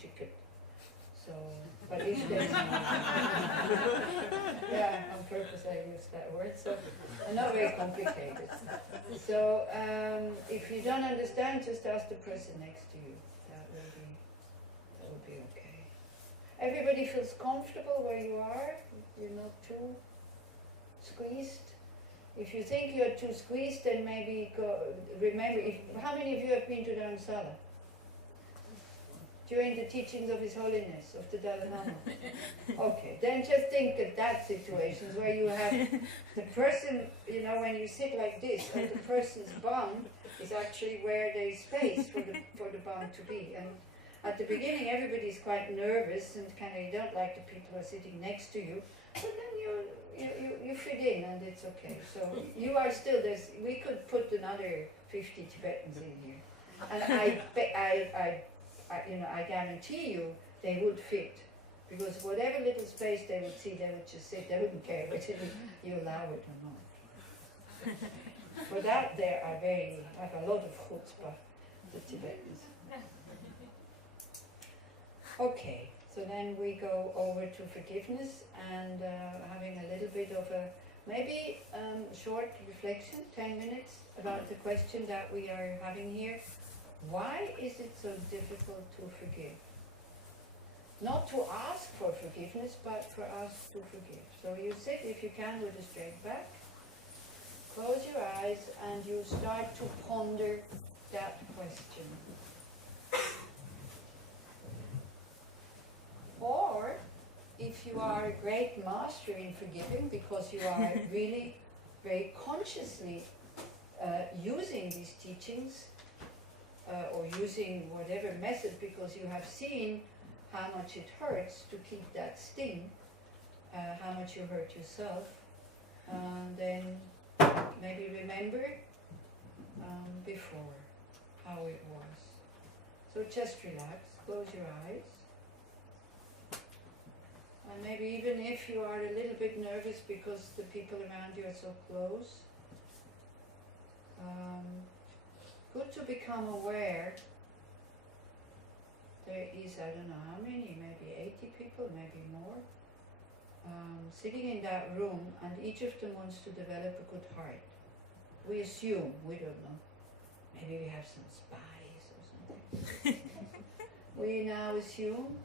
ticket. So, but if there's yeah, on purpose I used that word, so not very complicated. So, if you don't understand, just ask the person next to you. That will be okay. Everybody feels comfortable where you are. You're not too squeezed. If you think you're too squeezed, then maybe remember. How many of you have been to Dharamsala? During the teachings of His Holiness, of the Dalai Lama. Okay, then just think of that situations where you have the person, you know, when you sit like this, and the person's bum is actually where there is space for the bum to be. And at the beginning, everybody's quite nervous and kind of, you don't like the people who are sitting next to you, but then you fit in and it's okay. So you are still, we could put another 50 Tibetans in here. And I guarantee you they would fit, because whatever little space they would see, they would just sit. They wouldn't care whether you allow it or not. For that, they are have a lot of chutzpah, the Tibetans. Okay, so then we go over to forgiveness and having a little bit of a maybe short reflection, 10 minutes, about the question that we are having here. Why is it so difficult to forgive? Not to ask for forgiveness, but for us to forgive. So you sit, if you can, with a straight back, close your eyes, and you start to ponder that question. Or, if you are a great master in forgiving, because you are really very consciously using these teachings, or using whatever method, because you have seen how much it hurts to keep that sting, how much you hurt yourself, then maybe remember before how it was. So just relax, close your eyes, and maybe even if you are a little bit nervous because the people around you are so close, good to become aware. There is, I don't know how many, maybe 80 people, maybe more, sitting in that room, and each of them wants to develop a good heart. We assume, we don't know. Maybe we have some spies or something. We now assume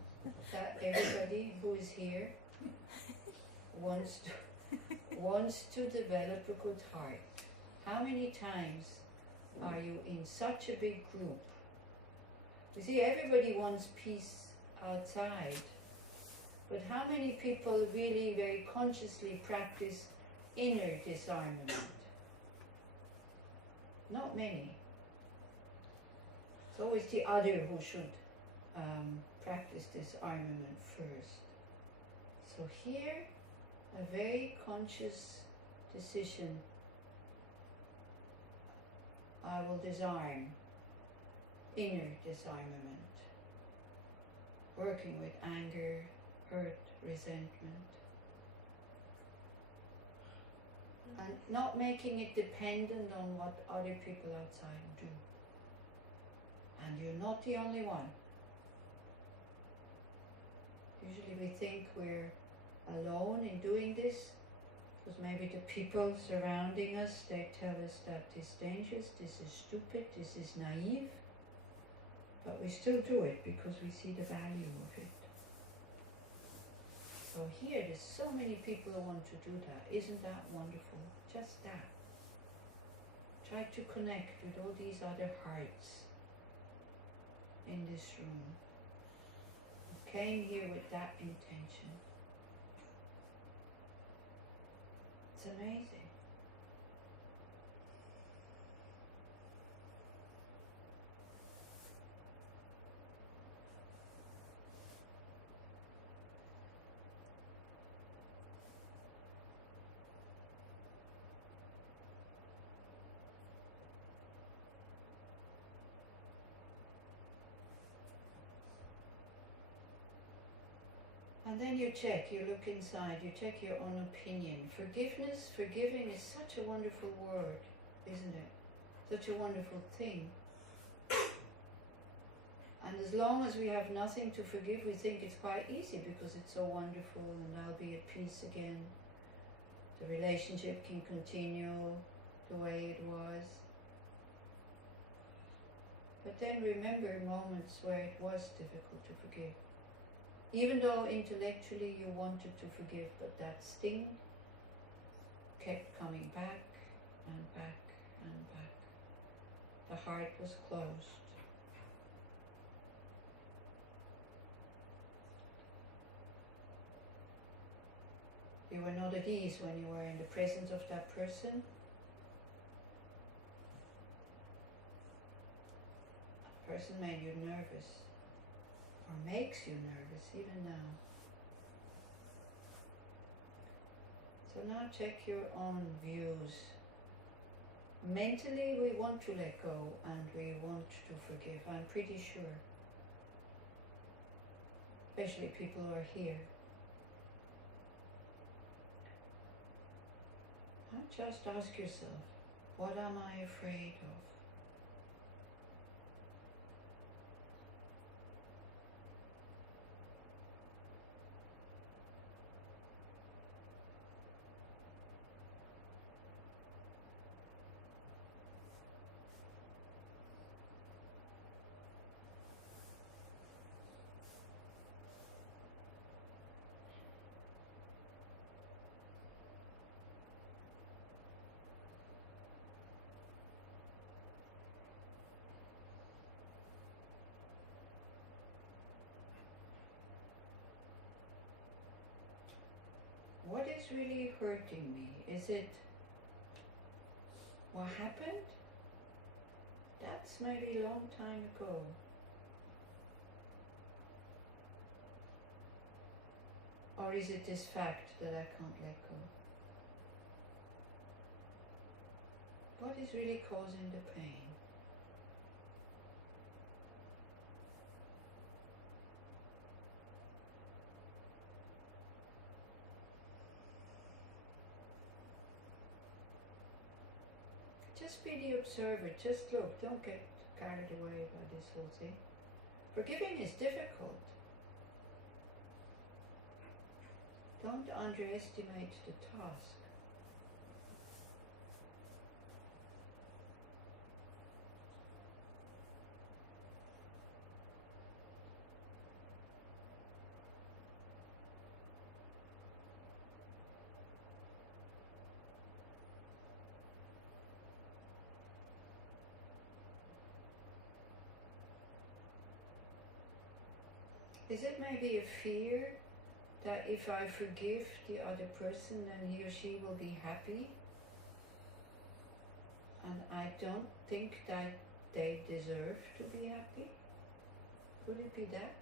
that everybody who is here wants to develop a good heart. How many times are you in such a big group? You see, everybody wants peace outside, but how many people really very consciously practice inner disarmament? Not many. It's always the other who should practice disarmament first. So here, a very conscious decision. I will disarm, inner disarmament, working with anger, hurt, resentment, and not making it dependent on what other people outside do. And you're not the only one. Usually we think we're alone in doing this, because maybe the people surrounding us, they tell us that this is dangerous, this is stupid, this is naive, but we still do it because we see the value of it. So here, there's so many people who want to do that. Isn't that wonderful? Just that. Try to connect with all these other hearts in this room. You came here with that intention. It's amazing. And then you check, you look inside, you check your own opinion. Forgiveness, forgiving is such a wonderful word, isn't it? Such a wonderful thing. And And as long as we have nothing to forgive, we think it's quite easy because it's so wonderful and I'll be at peace again. The relationship can continue the way it was. But then remember moments where it was difficult to forgive. Even though intellectually you wanted to forgive, but that sting kept coming back and back and back. The heart was closed. You were not at ease when you were in the presence of that person. That person made you nervous, or makes you nervous even now. So now check your own views. Mentally we want to let go and we want to forgive, I'm pretty sure. Especially people who are here. Just ask yourself, what am I afraid of? What is really hurting me? Is it what happened? That's maybe a long time ago. Or is it this fact that I can't let go? What is really causing the pain? Just be the observer, just look, don't get carried away by this whole thing. Forgiving is difficult. Don't underestimate the task. Is it maybe a fear that if I forgive the other person, then he or she will be happy? And I don't think that they deserve to be happy? Could it be that?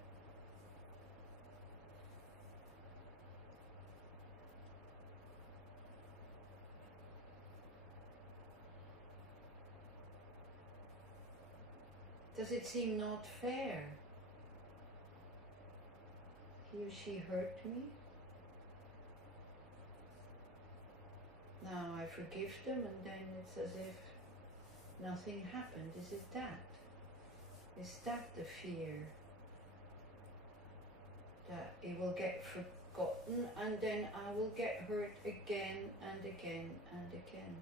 Does it seem not fair? He or she hurt me. Now I forgive them and then it's as if nothing happened. Is it that? Is that the fear? That it will get forgotten and then I will get hurt again and again and again.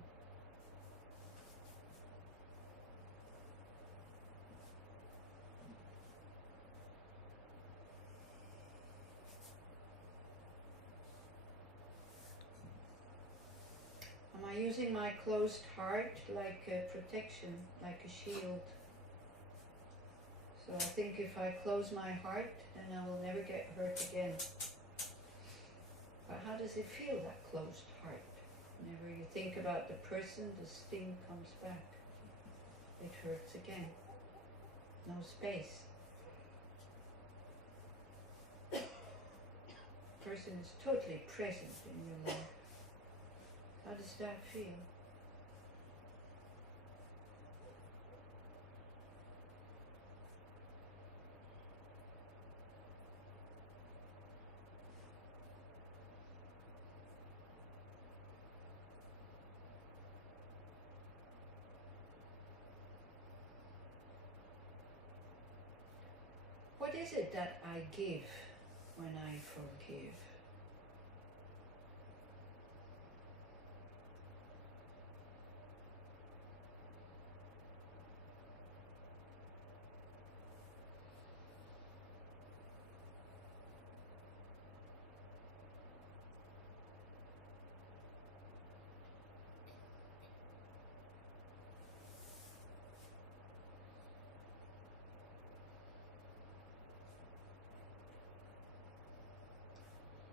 Am I using my closed heart like a protection, like a shield? So I think if I close my heart, then I will never get hurt again. But how does it feel, that closed heart? Whenever you think about the person, the sting comes back. It hurts again. No space. The person is totally present in your life. How does that feel? is it that I give when I forgive?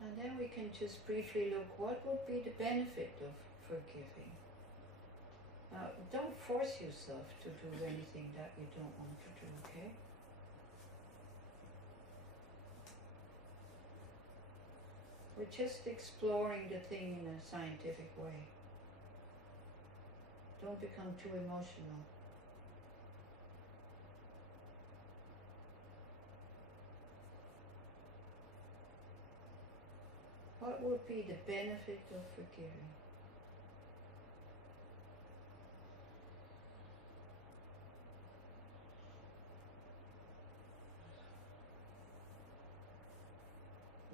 And then we can just briefly look, what would be the benefit of forgiving? Now, don't force yourself to do anything that you don't want to do, okay? We're just exploring the thing in a scientific way. Don't become too emotional. What would be the benefit of forgiving?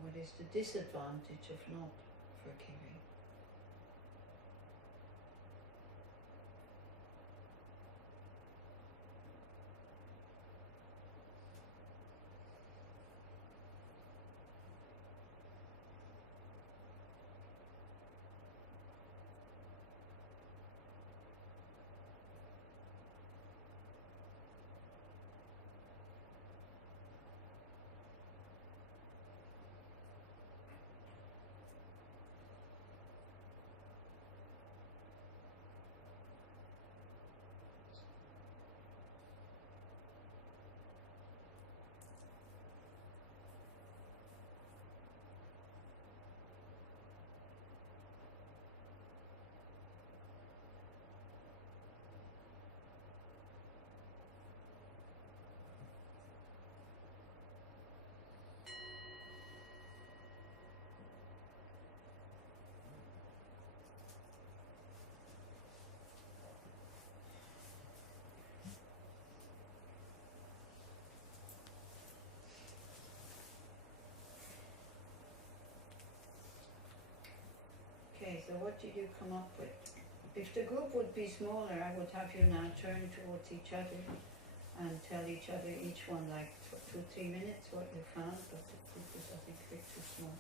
What is the disadvantage of not forgiving? Okay, so what did you come up with? If the group would be smaller, I would have you now turn towards each other and tell each other, each one like 2-3 minutes what you found, but the group is I think a bit too small,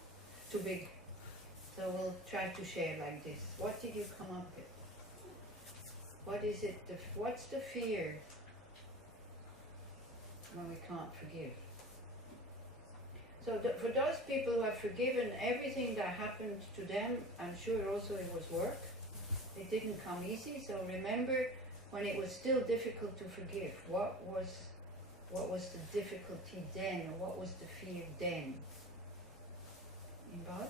too big. So we'll try to share like this. What did you come up with? What is it, what's the fear when we can't forgive? So for those people who have forgiven everything that happened to them, I'm sure also it was work. It didn't come easy. So remember when it was still difficult to forgive. What was the difficulty then, or what was the fear then? Inbal?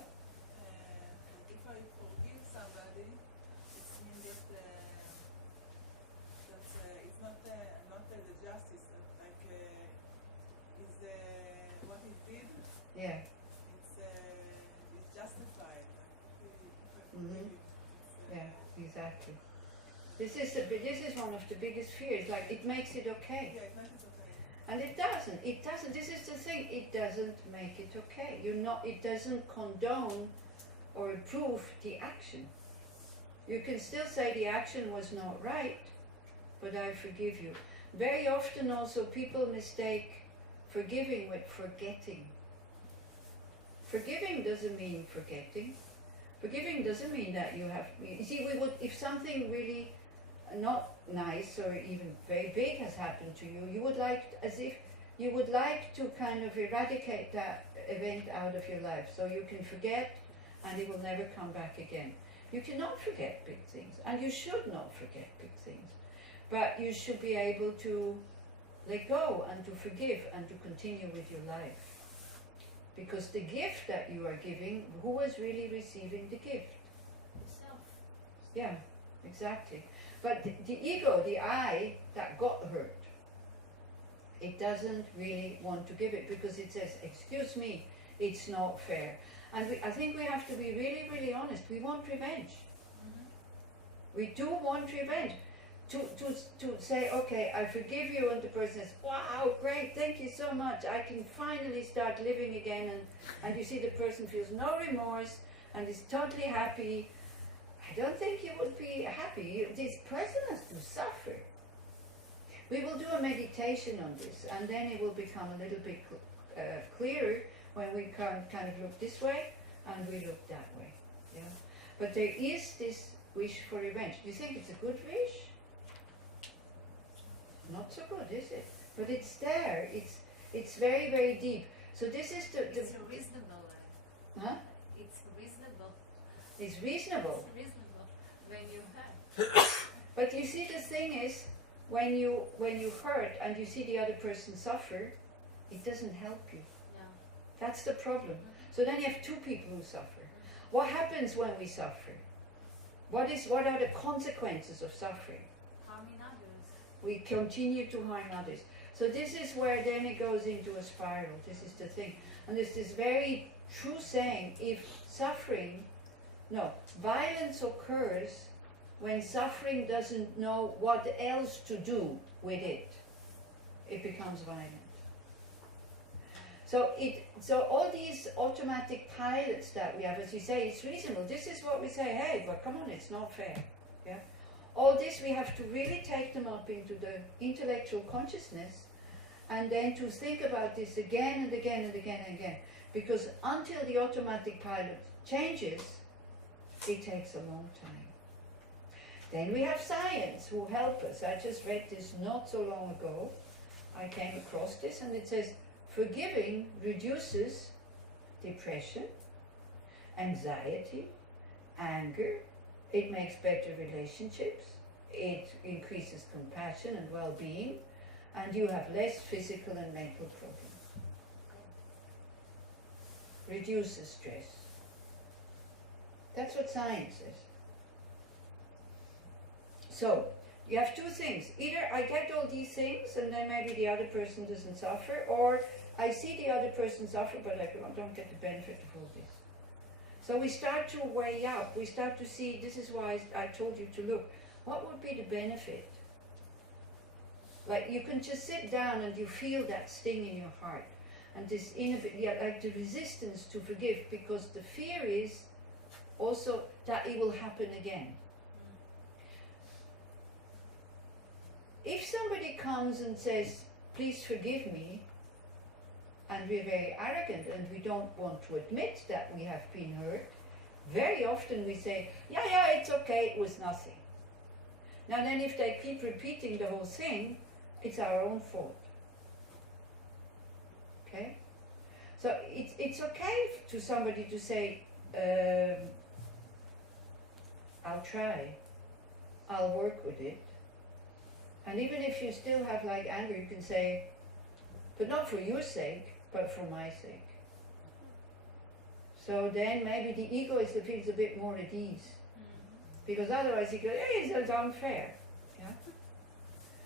If I forgive somebody, it means that it's not the justice. Like is what he did. Yeah. It's justified. Yeah, exactly. This is one of the biggest fears. Like it makes it okay. Yeah, it makes it okay. And it doesn't. It doesn't. This is the thing. It doesn't make it okay. It doesn't condone or approve the action. You can still say the action was not right, but I forgive you. Very often also people mistake forgiving with forgetting. Forgiving doesn't mean forgetting. Forgiving doesn't mean that you have... You see, if something really not nice or even very big has happened to you, you would like to kind of eradicate that event out of your life so you can forget and it will never come back again. You cannot forget big things, and you should not forget big things. But you should be able to let go and to forgive and to continue with your life. Because the gift that you are giving, who is really receiving the gift? Self. Yeah, exactly. But the ego, the I that got hurt, it doesn't really want to give it because it says, excuse me, it's not fair. And I think we have to be really, really honest. We want revenge. Mm-hmm. We do want revenge. to say, okay, I forgive you, and the person says, wow, great, thank you so much, I can finally start living again, and you see the person feels no remorse and is totally happy. I don't think you would be happy. This person has to suffer. We will do a meditation on this, and then it will become a little bit clearer when we kind of look this way and we look that way. Yeah? But there is this wish for revenge. Do you think it's a good wish? Not so good, is it? But it's there. It's very, very deep. So this is the It's reasonable. huh? It's reasonable. It's reasonable. It's reasonable when you have. But you see, the thing is, when you hurt and you see the other person suffer, it doesn't help you. Yeah. That's the problem. So then you have two people who suffer. What happens when we suffer? What are the consequences of suffering? Harming others. We continue to harm others. So this is where then it goes into a spiral. This is the thing. And there's this very true saying, violence occurs when suffering doesn't know what else to do with it. It becomes violent. So all these automatic pilots that we have, as you say, it's reasonable. This is what we say, hey, but come on, it's not fair. Yeah? All this, we have to really take them up into the intellectual consciousness, and then to think about this again and again and again and again. Because until the automatic pilot changes, it takes a long time. Then we have science who help us. I just read this not so long ago. I came across this, and it says, forgiving reduces depression, anxiety, anger. It makes better relationships. It increases compassion and well-being, and you have less physical and mental problems. Reduces stress. That's what science says. So, you have two things. Either I get all these things and then maybe the other person doesn't suffer, or I see the other person suffer but I don't get the benefit of all this. So we start to weigh up, we start to see, this is why I told you to look, what would be the benefit? Like you can just sit down and you feel that sting in your heart, and this like the resistance to forgive, because the fear is also that it will happen again. If somebody comes and says, please forgive me, and we're very arrogant and we don't want to admit that we have been hurt, very often we say, yeah, it's okay, it was nothing. Now then if they keep repeating the whole thing, it's our own fault. Okay? So it's okay to somebody to say, I'll try, I'll work with it. And even if you still have like anger, you can say, but not for your sake, but for my sake. So then maybe the egoist feels a bit more at ease. Because otherwise he goes, hey, it's unfair. Yeah?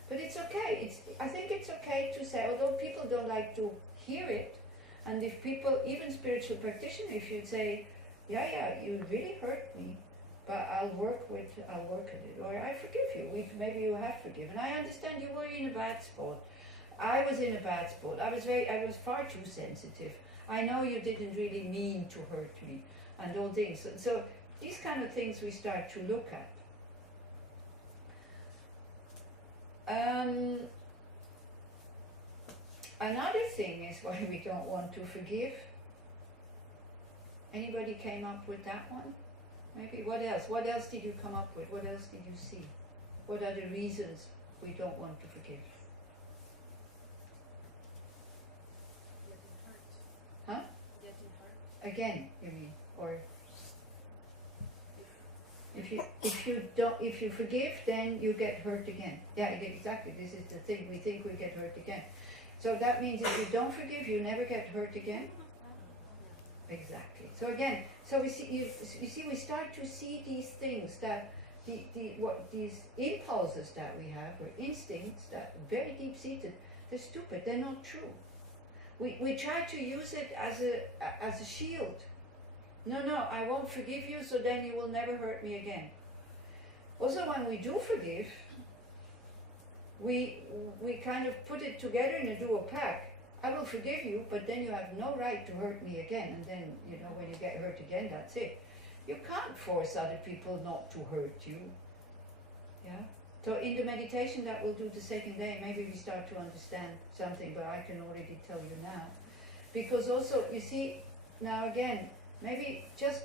But it's okay. I think it's okay to say, although people don't like to hear it, and if people, even spiritual practitioners, if you say, yeah, you really hurt me, but I'll work at it, or I forgive you. Maybe you have forgiven. I understand you were in a bad spot. I was in a bad spot. I was far too sensitive. I know you didn't really mean to hurt me, and all things. So these kind of things we start to look at. Another thing is why we don't want to forgive. Anybody came up with that one? Maybe. What else? What else did you come up with? What else did you see? What are the reasons we don't want to forgive? Getting hurt. Huh? Getting hurt. Again, you mean? Or if you forgive, then you get hurt again. Yeah, exactly. This is the thing. We think we get hurt again. So that means if you don't forgive, you never get hurt again. Exactly. So again, so we see. You see, we start to see these things that these impulses that we have, or instincts that are very deep seated. They're stupid. They're not true. We try to use it as a shield. No, I won't forgive you, so then you will never hurt me again. Also, when we do forgive, we kind of put it together in a dual pack. I will forgive you, but then you have no right to hurt me again. And then, you know, when you get hurt again, that's it. You can't force other people not to hurt you. Yeah? So in the meditation that we'll do the second day, maybe we start to understand something, but I can already tell you now. Because also, you see, now again, maybe just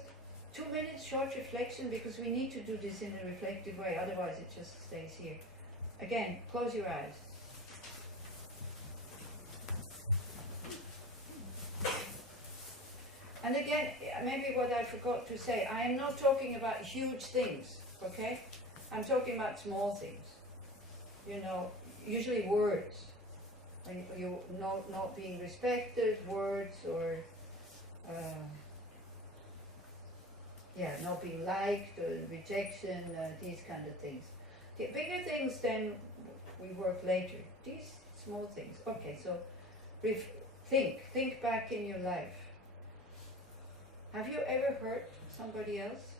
2 minutes short reflection, because we need to do this in a reflective way, otherwise it just stays here. Again, close your eyes. And again, maybe what I forgot to say, I am not talking about huge things, okay? I'm talking about small things. You know, usually words. You not being respected, words, or not being liked, or rejection, these kind of things. The bigger things, then we work later. These small things. Okay, so think back in your life. Have you ever hurt somebody else?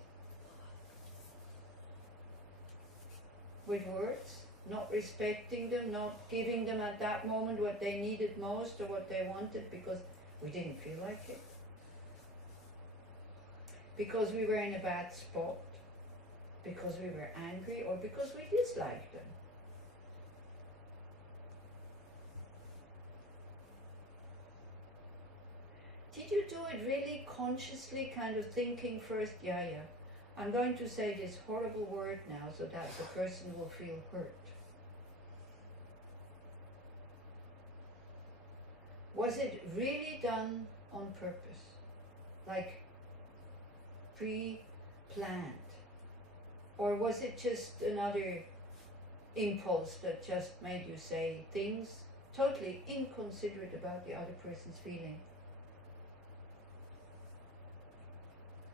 With words? Not respecting them, not giving them at that moment what they needed most or what they wanted because we didn't feel like it? Because we were in a bad spot? Because we were angry, or because we disliked them? Did you do it really consciously, kind of thinking first, I'm going to say this horrible word now so that the person will feel hurt? Was it really done on purpose? Like pre-planned? Or was it just another impulse that just made you say things totally inconsiderate about the other person's feeling?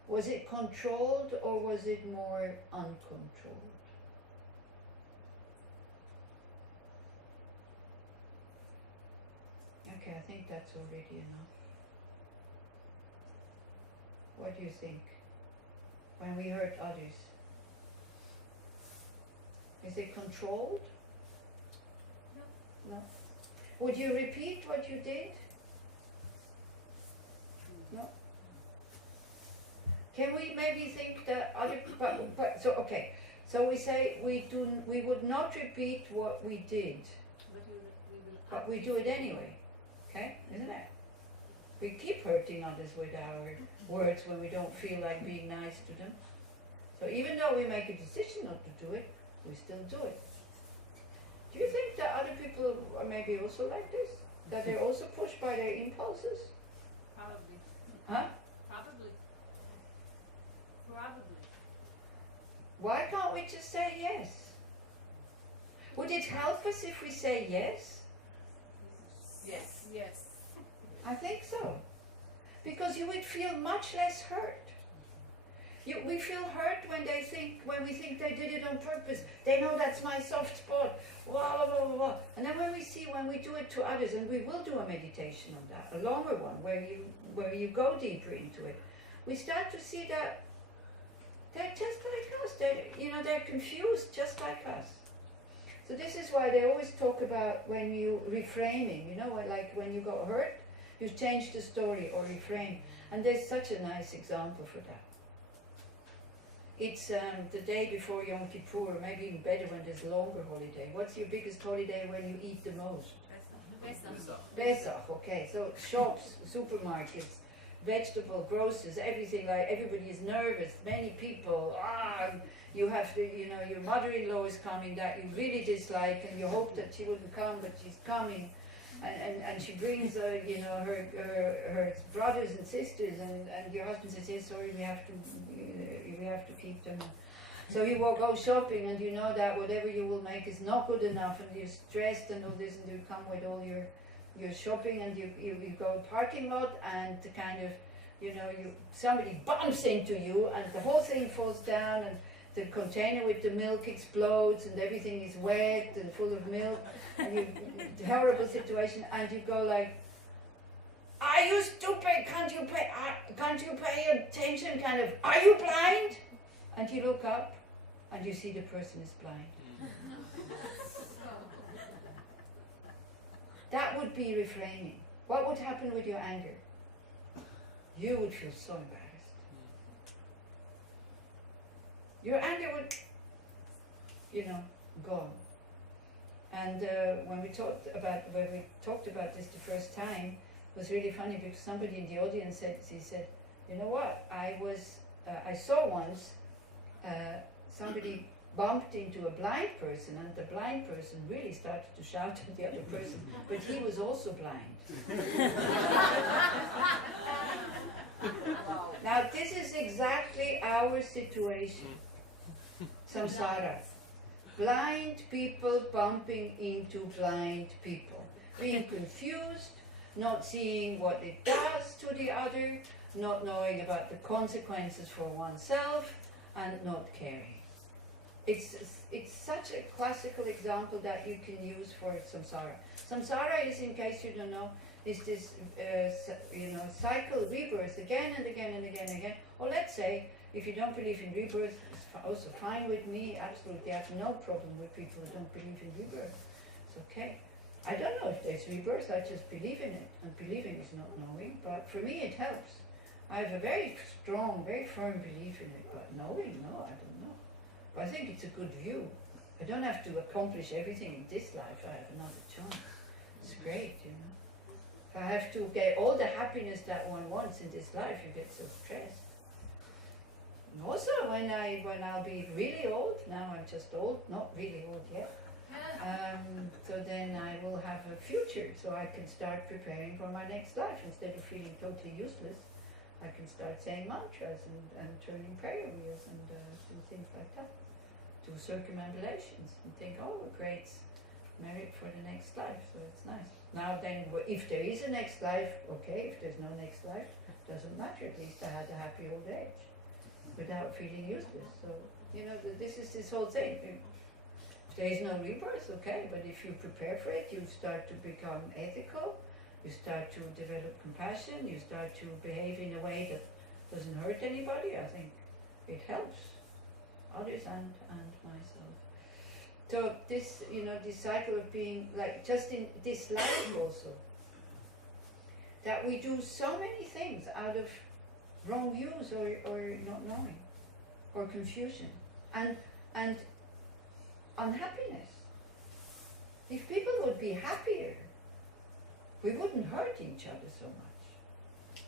Was it controlled or was it more uncontrolled? Okay, I think that's already enough. What do you think? When we hurt others, is it controlled? No. Would you repeat what you did? No. Can we maybe think that other, so we say we would not repeat what we did, but we do it anyway, okay, isn't it? We keep hurting others with our words when we don't feel like being nice to them. So even though we make a decision not to do it, we still do it. Do you think that other people are maybe also like this? That they're also pushed by their impulses? Probably. Huh? Probably. Why can't we just say yes? Would it help us if we say yes? Yes. Yes. I think so. Because you would feel much less hurt. We feel hurt when we think they did it on purpose. They know that's my soft spot. Blah, blah, blah, blah. And then when we do it to others, and we will do a meditation on that, a longer one, where you go deeper into it, we start to see that they're just like us. They're confused just like us. So this is why they always talk about when you reframing, like when you got hurt, you change the story or reframe. And there's such a nice example for that. It's the day before Yom Kippur, maybe even better when there's a longer holiday. What's your biggest holiday when you eat the most? Pesach, okay. So shops, supermarkets, vegetable grocers, everything, like everybody is nervous, many people, you have to, your mother-in-law is coming that you really dislike and you hope that she wouldn't come, but she's coming. And she brings, her brothers and sisters, and your husband says, yes, sorry, we have to keep them. So you will go shopping, and you know that whatever you will make is not good enough, and you're stressed and all this, and you come with all your shopping, and you go parking lot, and kind of, somebody bumps into you, and the whole thing falls down, and the container with the milk explodes, and everything is wet and full of milk, and horrible situation, and you go like, are you stupid? Can't you pay attention? Kind of, are you blind? And you look up, and you see the person is blind. That would be refraining. What would happen with your anger? You would feel so embarrassed. Your anger would, gone. And when we talked about this the first time, it was really funny because somebody in the audience said, you know what? I saw once somebody bumped into a blind person, and the blind person really started to shout at the other person, but he was also blind. Now this is exactly our situation. Samsara. Blind people bumping into blind people. Being confused, not seeing what it does to the other, not knowing about the consequences for oneself, and not caring. It's such a classical example that you can use for samsara. Samsara is, in case you don't know, is this cycle, rebirth again and again and again and again. Or let's say, if you don't believe in rebirth, it's also fine with me. Absolutely, I have no problem with people who don't believe in rebirth. It's okay. I don't know if there's rebirth. I just believe in it, and believing is not knowing. But for me, it helps. I have a very strong, very firm belief in it. But knowing, no, I don't know. But I think it's a good view. I don't have to accomplish everything in this life. I have another chance. It's great, If I have to get all the happiness that one wants in this life, you get so stressed. And also, when I'll be really old, now I'm just old, not really old yet, so then I will have a future, so I can start preparing for my next life. Instead of feeling totally useless, I can start saying mantras and turning prayer wheels and do things like that. Do circumambulations and think, oh, great merit for the next life, so it's nice. Now then, if there is a next life, okay, if there's no next life, doesn't matter, at least I had a happy old age without feeling useless. So, this is this whole thing. If there is no rebirth, okay, but if you prepare for it, you start to become ethical, you start to develop compassion, you start to behave in a way that doesn't hurt anybody. I think it helps others and myself. So this, this cycle of being like just in this life also, that we do so many things out of wrong views or not knowing, or confusion, and unhappiness. If people would be happier, we wouldn't hurt each other so much.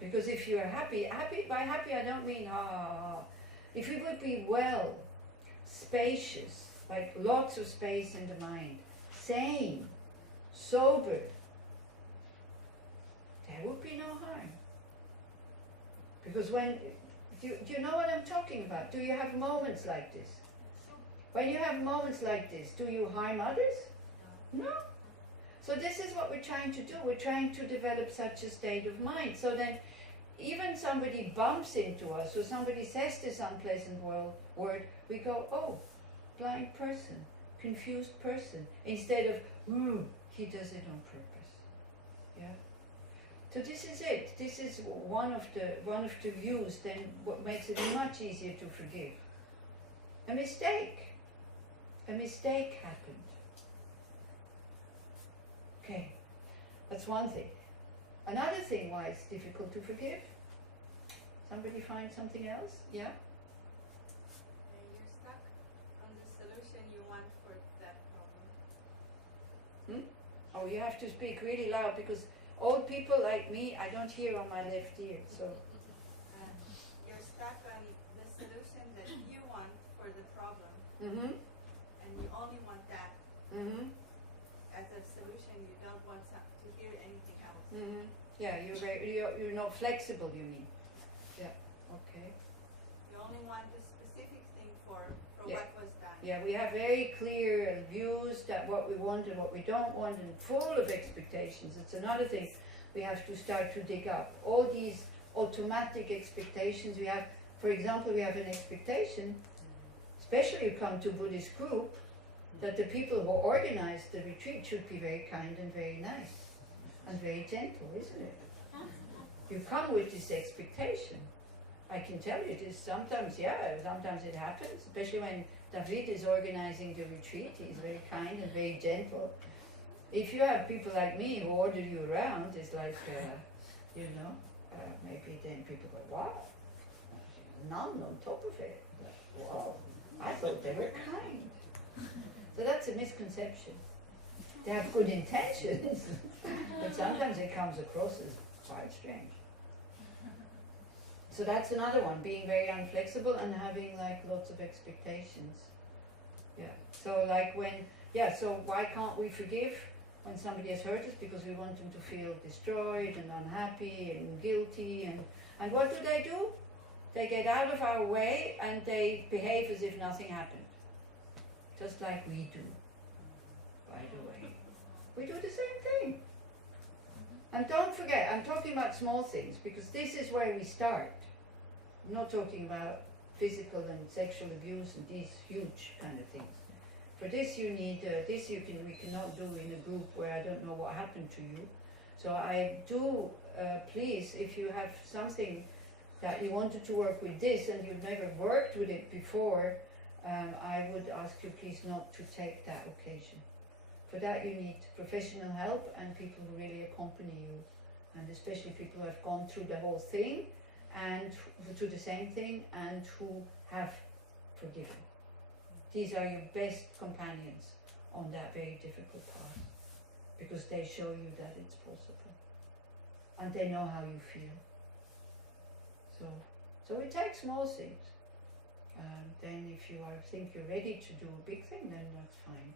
Because if you're happy, by happy I don't mean if we would be well, spacious, like lots of space in the mind, sane, sober, there would be no harm. Because do you know what I'm talking about? Do you have moments like this? When you have moments like this, do you harm others? No. So this is what we're trying to do. We're trying to develop such a state of mind. So then, even somebody bumps into us, or somebody says this unpleasant word, we go, oh, blind person, confused person, instead of, he does it on purpose. Yeah. So this is it. This is one of the views. Then what makes it much easier to forgive. A mistake happened. Okay, that's one thing. Another thing why it's difficult to forgive. Somebody find something else? Yeah? You're stuck on the solution you want for that problem. Oh, you have to speak really loud because old people like me, I don't hear on my left ear, so. You're stuck on the solution that you want for the problem. Mm-hmm. And you only want that. Mm-hmm. As a solution, you don't want to hear anything else. Mm-hmm. Yeah, you're not flexible, you mean. Yeah, okay. You only want the specific thing for Yeah. what was done. Yeah, we have very clear views that what we want and what we don't want, and full of expectations. It's another thing we have to start to dig up. All these automatic expectations we have. For example, we have an expectation, especially you come to a Buddhist group, that the people who organize the retreat should be very kind and very nice and very gentle, isn't it? You come with this expectation. I can tell you this sometimes it happens, especially when David is organizing the retreat. He's very kind and very gentle. If you have people like me who order you around, it's like, maybe then people go, what? None on top of it. Like, wow, I thought they were kind. So that's a misconception. They have good intentions, but sometimes it comes across as quite strange. So that's another one, being very unflexible and having like lots of expectations. Yeah. So like so why can't we forgive when somebody has hurt us? Because we want them to feel destroyed and unhappy and guilty, and what do? They get out of our way and they behave as if nothing happened. Just like we do, by the way. We do the same thing. And don't forget, I'm talking about small things because this is where we start. I'm not talking about physical and sexual abuse and these huge kind of things. For this you need, we cannot do in a group where I don't know what happened to you. So I do, please, if you have something that you wanted to work with this and you've never worked with it before, I would ask you please not to take that occasion. For that you need professional help and people who really accompany you, and especially people who have gone through the whole thing and through the same thing and who have forgiven. These are your best companions on that very difficult path because they show you that it's possible and they know how you feel. So it takes small things. Then if you think you're ready to do a big thing, then that's fine.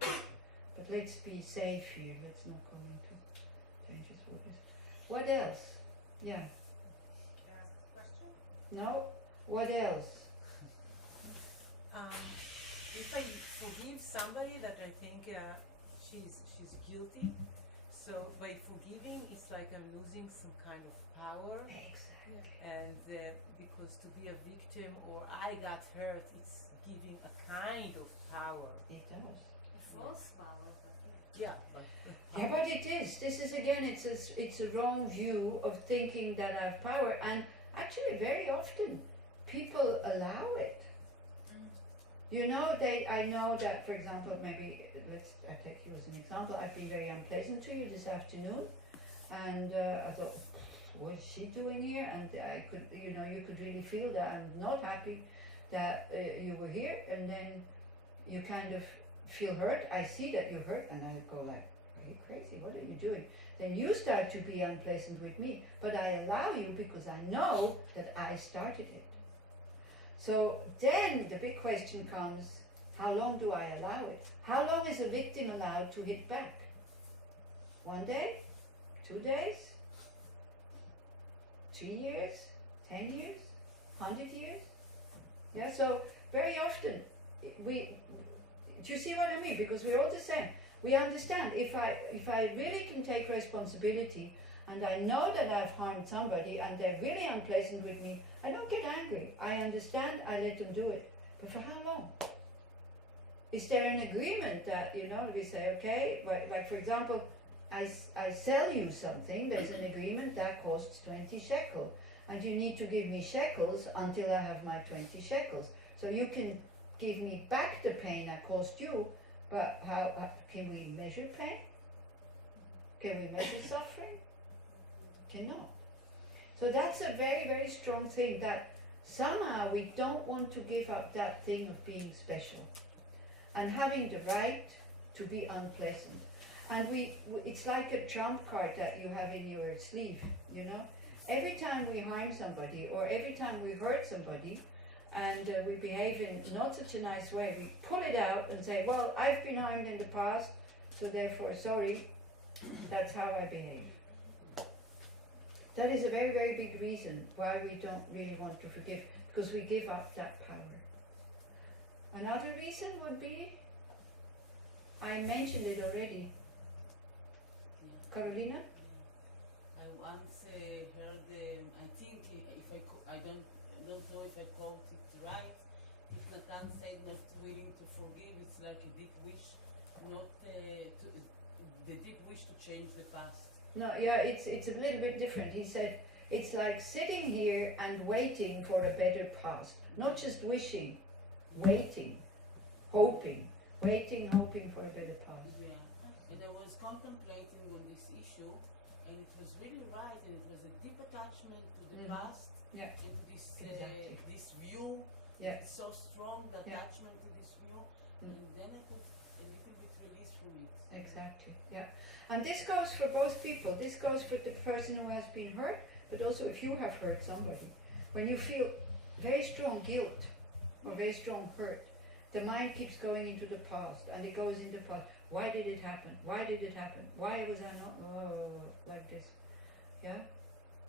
But let's be safe here. Let's not go into dangerous waters. What else? Yeah. Can I ask a question? No? What else? If I forgive somebody that I think she's guilty, so by forgiving, it's like I'm losing some kind of power. Exactly. And because to be a victim or I got hurt, it's giving a kind of power. It does. False power. Yeah, but Yeah, but it is. This is again, it's a wrong view of thinking that I have power, and actually very often people allow it. You know, I know that, for example, maybe I take you as an example. I've been very unpleasant to you this afternoon, and I thought, what is she doing here? And I could, you could really feel that I'm not happy that you were here, and then you kind of feel hurt. I see that you're hurt, and I go like, are you crazy? What are you doing? Then you start to be unpleasant with me, but I allow you because I know that I started it. So then the big question comes, how long do I allow it? How long is a victim allowed to hit back? 1 day? 2 days? 3 years? 10 years? 100 years? Yeah, so very often do you see what I mean? Because we're all the same. We understand if I really can take responsibility and I know that I've harmed somebody and they're really unpleasant with me, I don't get angry. I understand, I let them do it. But for how long? Is there an agreement that, we say, okay, like for example, I sell you something, there's an agreement that costs 20 shekels. And you need to give me shekels until I have my 20 shekels. So you can give me back the pain I caused you, but how can we measure pain? Can we measure suffering? Cannot. So that's a very, very strong thing, that somehow we don't want to give up that thing of being special and having the right to be unpleasant. And it's like a trump card that you have in your sleeve, Every time we harm somebody or every time we hurt somebody and we behave in not such a nice way, we pull it out and say, well, I've been harmed in the past, so therefore, sorry, that's how I behave. That is a very, very big reason why we don't really want to forgive, because we give up that power. Another reason would be, I mentioned it already. Carolina? I once heard, I think, I don't know if I called it right, if Natan said not willing to forgive, it's like a deep wish, the deep wish to change the past. No, yeah, it's a little bit different. He said, it's like sitting here and waiting for a better past. Not just wishing, waiting, hoping for a better past. Yeah, and I was contemplating on this issue, and it was really right, and it was a deep attachment to the Mhm. past Yeah. and to this Exactly. this view. Yeah. It's so strong, the Yeah. attachment to this view, Mm. and then I could a little bit release from it. Exactly, yeah. And this goes for both people. This goes for the person who has been hurt, but also if you have hurt somebody. When you feel very strong guilt or very strong hurt, the mind keeps going into the past, and it goes into the past. Why did it happen? Why did it happen? Why was I not like this? Yeah.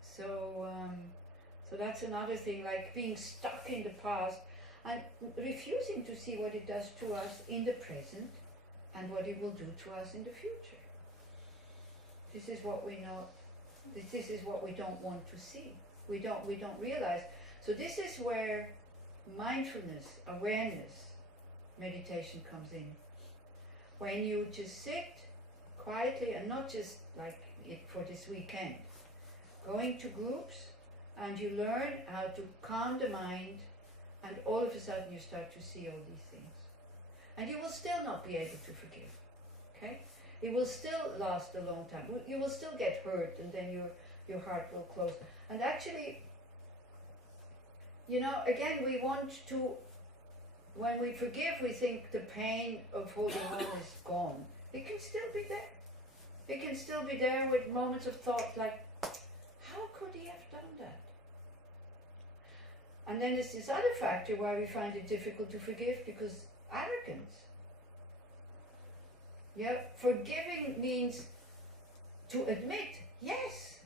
So that's another thing, like being stuck in the past and refusing to see what it does to us in the present and what it will do to us in the future. This is what we know. This is what we don't want to see. We don't realize. So this is where mindfulness, awareness, meditation comes in. When you just sit quietly, and not just like it for this weekend, going to groups, and you learn how to calm the mind, and all of a sudden you start to see all these things. And you will still not be able to forgive. Okay? It will still last a long time. You will still get hurt, and then your heart will close. And actually, again, we want to, when we forgive, we think the pain of holding on is gone. It can still be there. It can still be there with moments of thought like, how could he have done that? And then there's this other factor why we find it difficult to forgive, because arrogance. Yeah, forgiving means to admit, yes,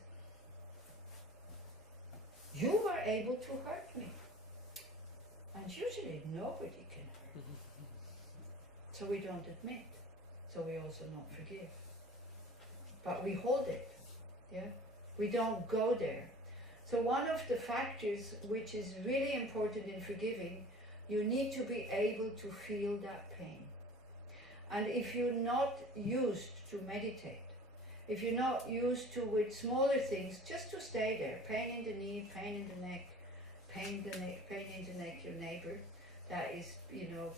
you were able to hurt me. And usually nobody can hurt. So we don't admit. So we also not forgive. But we hold it. Yeah? We don't go there. So one of the factors which is really important in forgiving, you need to be able to feel that pain. And if you're not used to meditate, if you're not used to, with smaller things, just to stay there, pain in the knee, pain in the neck, pain in the neck, your neighbor that is,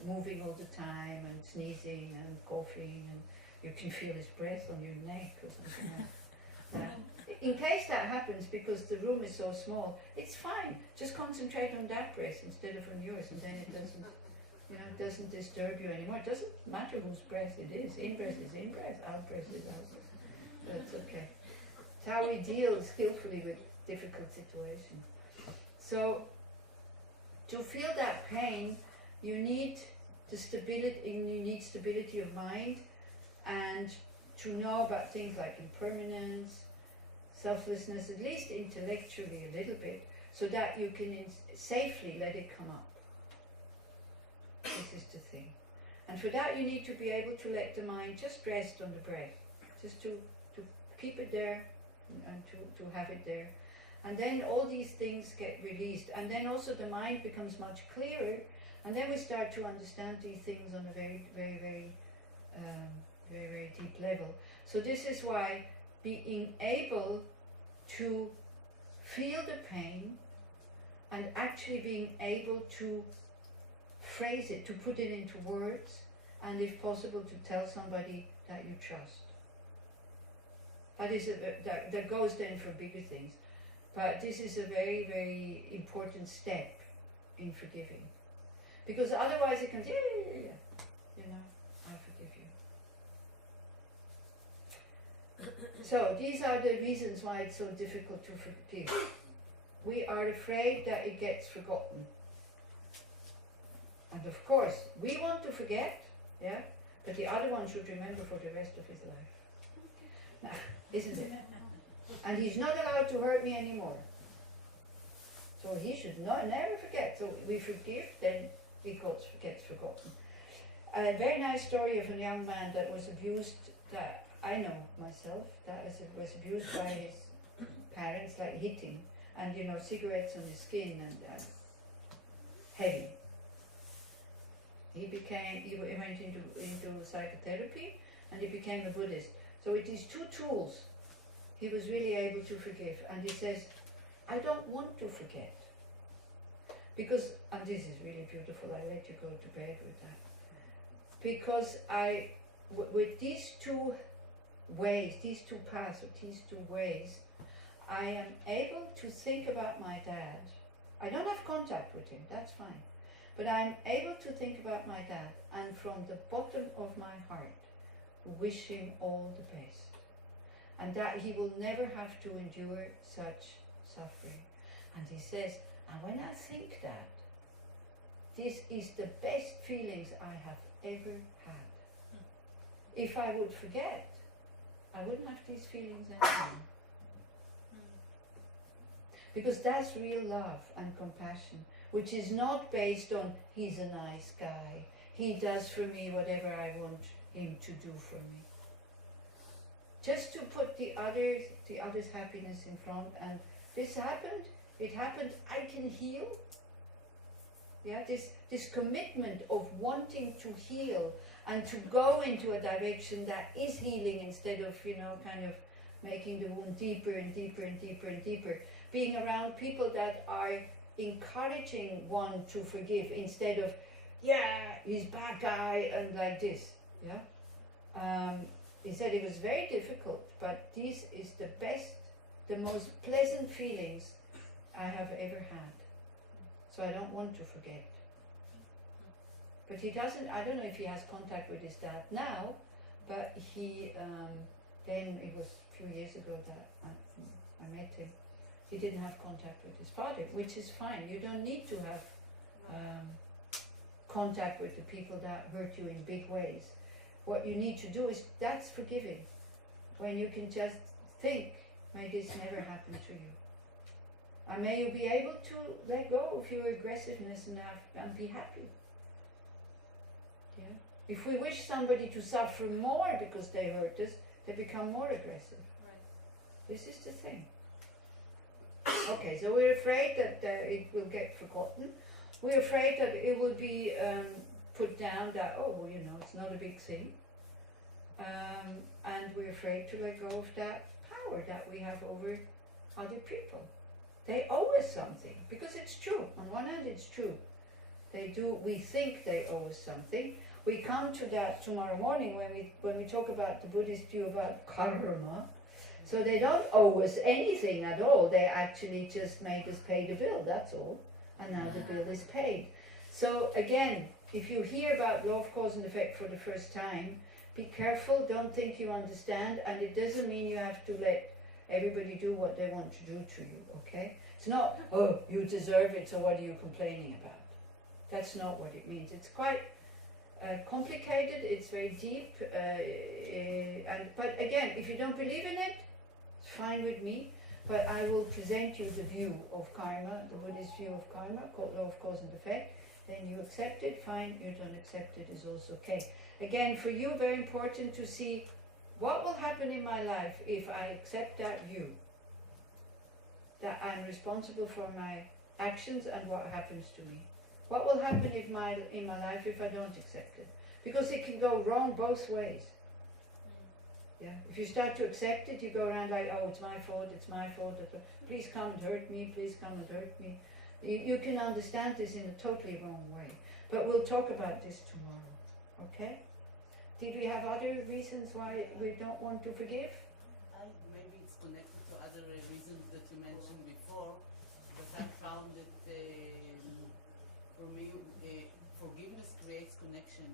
moving all the time and sneezing and coughing, and you can feel his breath on your neck or something like that. In case that happens, because the room is so small, it's fine. Just concentrate on that breath instead of on yours, and then it doesn't disturb you anymore. It doesn't matter whose breath it is. In-breath is in-breath, out-breath is out-breath. That's okay. It's how we deal skillfully with difficult situations. So, to feel that pain, you need stability of mind, and to know about things like impermanence, selflessness, at least intellectually a little bit, so that you can safely let it come up. This is the thing. And for that you need to be able to let the mind just rest on the breath, just to keep it there and to have it there. And then all these things get released, and then also the mind becomes much clearer, and then we start to understand these things on a very, very, very, very, very deep level. So this is why being able to feel the pain and actually being able to phrase it, to put it into words, and if possible to tell somebody that you trust. That goes then for bigger things. But this is a very, very important step in forgiving. Because otherwise it can, I forgive you. So these are the reasons why it's so difficult to forgive. We are afraid that it gets forgotten. And of course, we want to forget, but the other one should remember for the rest of his life. Now, isn't it? And he's not allowed to hurt me anymore. So he should never forget. So we forgive, then it gets forgotten. A very nice story of a young man that was abused, that I know myself, that was abused by his parents, like hitting, and cigarettes on his skin, and heavy. He went into psychotherapy, and he became a Buddhist. So with these two tools, he was really able to forgive. And he says, I don't want to forget. Because, and this is really beautiful, I let you go to bed with that. Because with these two ways, these two paths or these two ways, I am able to think about my dad. I don't have contact with him, that's fine. But I'm able to think about my dad and from the bottom of my heart wish him all the best. And that he will never have to endure such suffering. And he says, and when I think that, this is the best feelings I have ever had. If I would forget, I wouldn't have these feelings anymore. Because that's real love and compassion, which is not based on he's a nice guy, he does for me whatever I want him to do for me. Just to put the other's happiness in front, and this happened, it happened, I can heal. Yeah, this commitment of wanting to heal and to go into a direction that is healing instead of, kind of making the wound deeper and deeper and deeper and deeper. Being around people that are encouraging one to forgive instead of, yeah, he's a bad guy and like this. Yeah. He said it was very difficult, but this is the best, the most pleasant feelings I have ever had. So I don't want to forget. But he doesn't, I don't know if he has contact with his dad now, but he, then it was a few years ago that I met him. He didn't have contact with his father, which is fine. You don't need to have contact with the people that hurt you in big ways. What you need to do is, that's forgiving. When you can just think, may this never happen to you. And may you be able to let go of your aggressiveness and be happy. Yeah? If we wish somebody to suffer more because they hurt us, they become more aggressive. Right. This is the thing. Okay, so we're afraid that it will get forgotten. We're afraid that it will be put down that, it's not a big thing. And we're afraid to let go of that power that we have over other people. They owe us something, because it's true. On one hand, it's true. We think they owe us something. We come to that tomorrow morning when we talk about the Buddhist view about karma. So they don't owe us anything at all. They actually just made us pay the bill, that's all. And now the bill is paid. So again, if you hear about law of cause and effect for the first time, be careful, don't think you understand, and it doesn't mean you have to let everybody do what they want to do to you, okay? It's not, oh, you deserve it, so what are you complaining about? That's not what it means. It's quite complicated, it's very deep, but again, if you don't believe in it, it's fine with me, but I will present you the view of karma, the Buddhist view of karma, called law of cause and effect. Then you accept it, fine. You don't accept it, is also okay. Again, for you, very important to see what will happen in my life if I accept that view, that I'm responsible for my actions and what happens to me. What will happen in my life if I don't accept it? Because it can go wrong both ways. Yeah. If you start to accept it, you go around like, oh, it's my fault, please come and hurt me, please come and hurt me. You can understand this in a totally wrong way. But we'll talk about this tomorrow, okay? Did we have other reasons why we don't want to forgive? Maybe it's connected to other reasons that you mentioned before, but I found that for me, forgiveness creates connection.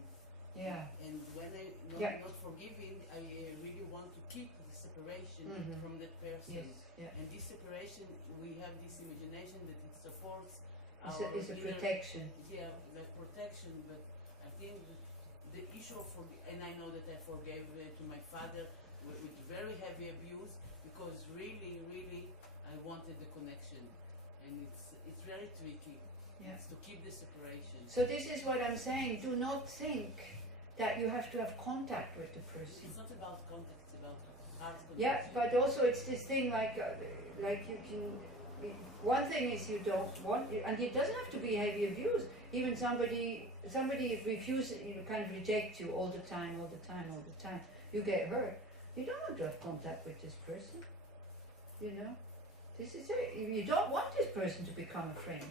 Yeah. And when I'm not forgiving, I really want to keep the separation from that person. Yes. Yeah. And this separation, we have this imagination that it supports It's a protection. Yeah, like protection. But I think the issue of and I know that I forgave to my father with very heavy abuse, because really, really, I wanted the connection, and it's very tricky. Yeah. It's to keep the separation. So this is what I'm saying. Do not think that you have to have contact with the person. It's not about contact, it's about heart connection. Yeah, but also it's this thing like you can. One thing is you don't want, and it doesn't have to be heavy abuse. Even somebody refuses, kind of rejects you all the time. You get hurt. You don't want to have contact with this person. This is it. You don't want this person to become a friend.